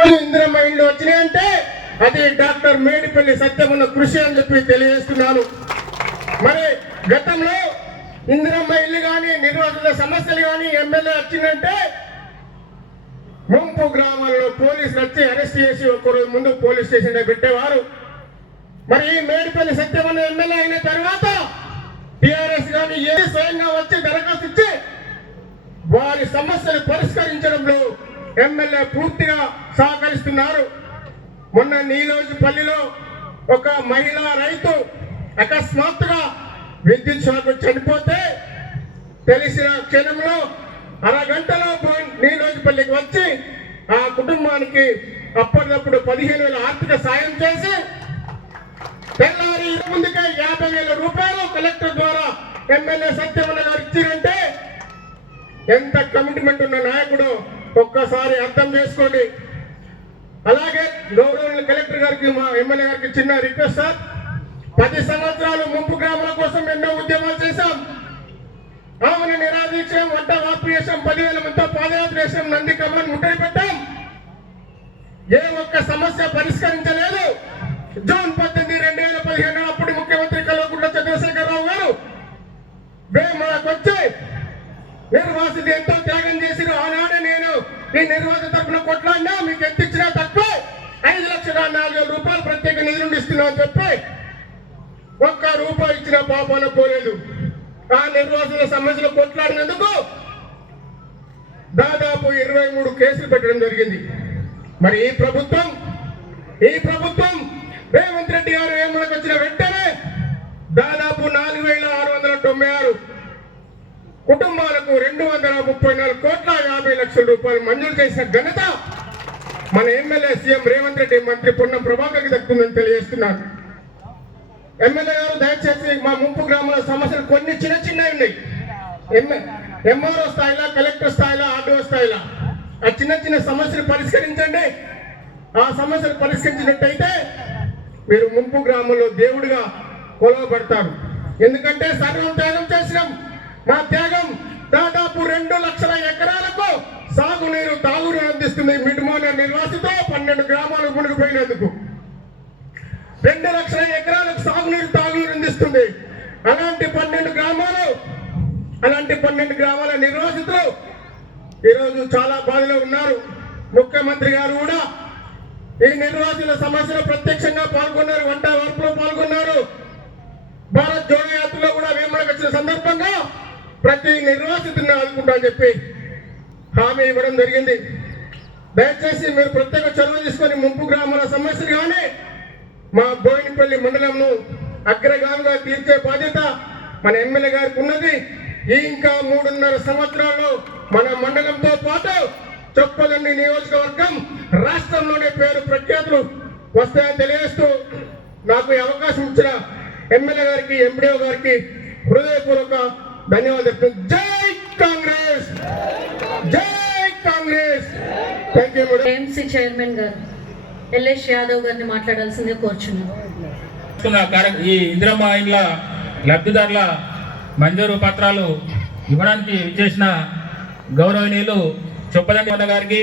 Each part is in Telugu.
రోజు ఇందిరమ్మ ఇల్లు వచ్చినాయంటే అది డాక్టర్ మేడిపల్లి సత్యమున్న కృషి అని చెప్పి తెలియజేస్తున్నాను. మరి గతంలో ఇందిరమ్మ ఇల్లు కానీ నిర్వాసిత సమస్యలు కానీ ఎమ్మెల్యే వచ్చిందంటే ముంపు గ్రామాల్లో పోలీసులు వచ్చి అరెస్ట్ చేసి ఒక్కరోజు ముందు పోలీస్ స్టేషన్లో పెట్టేవారు. మరి ఈ మేడిపల్లి సత్యమన్న ఎమ్మెల్యే అయిన తర్వాత టిఆర్ఎస్ కానీ ఏ స్వయంగా వచ్చి దరఖాస్తు ఇచ్చి వారి సమస్యలు పరిష్కరించడంలో ఎమ్మెల్యే పూర్తిగా సహకరిస్తున్నారు. మొన్న నీలోజుపల్లిలో ఒక మహిళా రైతు అకస్మాత్తుగా విద్యుత్ షాక్ చనిపోతే తెలిసిన క్షణంలో అరగంటలో పోయి నీలోజుపల్లికి వచ్చి ఆ కుటుంబానికి అప్పటికప్పుడు పదిహేను వేల ఆర్థిక సాయం చేసి తెల్లారి ముందుకే యాభై వేల రూపాయలు కలెక్టర్ ద్వారా ఎమ్మెల్యే సత్యమన్న గారు ఇచ్చిందంటే ఎంత కమిట్మెంట్ ఉన్న నాయకుడు ఒక్కసారి అర్థం చేసుకోండి. అలాగే గౌరవ కలెక్టర్ గారికి మా ఎమ్మెల్యే గారికి చిన్న రిక్వెస్ట్ సార్. పది సంవత్సరాలు ముంపు గ్రామాల కోసం ఎన్నో ఉద్యమాలు చేశాం. ఆమెను నిరాదీక్షం వంట వాపు చేసాం పదివేల మంతో పాదయాత్ర చేసాం నంది కమ్మని ముట్టడి పెట్టాం. ఏ ఒక్క సమస్య పరిష్కరించలేదు. నిర్వాసిత ఎంతో త్యాగం చేసిన ఆనాడు నేను ఈ నిర్వాసిత తరఫున కొట్లాడినా మీకు ఎంత ఇచ్చినా తక్కువ. ఐదు లక్షల నాలుగు వేల రూపాయలు ప్రత్యేక నిధులు ఇస్తున్నా అని చెప్పి ఒక్క రూపాయి ఇచ్చిన పాపాన పోలేదు. ఆ నిర్వాసుల సమస్యలు కొట్లాడినందుకు దాదాపు ఇరవై మూడు కేసులు పెట్టడం జరిగింది. మరి ఈ ప్రభుత్వం ఈ ప్రభుత్వం రేవంత్ రెడ్డి గారు ఏమలకు వచ్చిన వెంటనే దాదాపు నాలుగు వేల ఆరు వందల తొంభై ఆరు కుటుంబాలకు రెండు వందల ముప్పై నాలుగు కోట్ల యాభై లక్షల రూపాయలు మంజూరు చేసిన ఘనత మన ఎమ్మెల్యే సీఎం రేవంత్ రెడ్డి మంత్రి పొన్నం ప్రభాకర్కి దక్కుతుందని తెలియజేస్తున్నారు. ఎమ్మెల్యే గారు దయచేసి మా ముంపు గ్రామాల సమస్యలు కొన్ని చిన్న చిన్నవి ఉన్నాయి. ఎంఆర్ఓ స్థాయిలో కలెక్టర్ స్థాయిలో ఆర్డీఓ స్థాయిలో ఆ చిన్న చిన్న సమస్యలు పరిష్కరించండి. ఆ సమస్యలు పరిష్కరించినట్టయితే మీరు ముంపు గ్రామంలో దేవుడిగా కొలవబడతారు. ఎందుకంటే సర్వం త్యాగం చేసినాం. మా త్యాగం దాదాపు రెండు లక్షల ఎకరాలకు సాగునీరు తాగునీరు అందిస్తుంది మిడ్మోన నిర్వాసితో పన్నెండు గ్రామాలు మునిగిపోయినందుకు. రెండు లక్షల ఎకరాలకు సాగునీరు తాగునీరు అందిస్తుంది. అలాంటి పన్నెండు గ్రామాలు అలాంటి పన్నెండు గ్రామాల నిర్వాసితులు ఈరోజు చాలా బాధలో ఉన్నారు. ముఖ్యమంత్రి గారు కూడా ఈ నిర్వాసితుల సమస్యలో ప్రత్యక్షంగా పాల్గొన్నారు వంట వార్పులో పాల్గొన్నారు. ప్రతి నిర్వాసితుని ఆదుకుంటా అని చెప్పి హామీ ఇవ్వడం జరిగింది. దయచేసి మీరు ప్రత్యేక చొరవ తీసుకొని ముంపు గ్రామాల సమస్యలు కానీ మా బోయినపల్లి మండలంను అగ్రగామిగా తీర్చే బాధ్యత మన ఎమ్మెల్యే గారికి ఉన్నది. ఇంకా మూడున్నర సంవత్సరాల్లో మన మండలంతో పాటు చొప్పదండి నియోజకవర్గం రాష్ట్రంలోనే పేరు ప్రఖ్యాతులు వస్తాయని తెలియజేస్తూ నాకు ఈ అవకాశం ఇచ్చిన ఎమ్మెల్యే గారికి ఎంపీడీఓ గారికి హృదయపూర్వక ధన్యవాదాలు జై కాంగ్రెస్ జై Congress thank you AMC chairman గారు ఎల్ఎస్ యాదవ్ గారిని మాట్లాడాల్సిందే కోరుచున్నాను ఈ ఇందిరమ్మ ఇండ్ల లబ్ధిదారుల మంజూరు పత్రాలు ఇవ్వడానికి చేసిన గౌరవనీయులు చొప్పదండి గారికి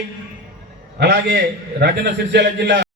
అలాగే రాజన్న సిరిసిల్ల జిల్లా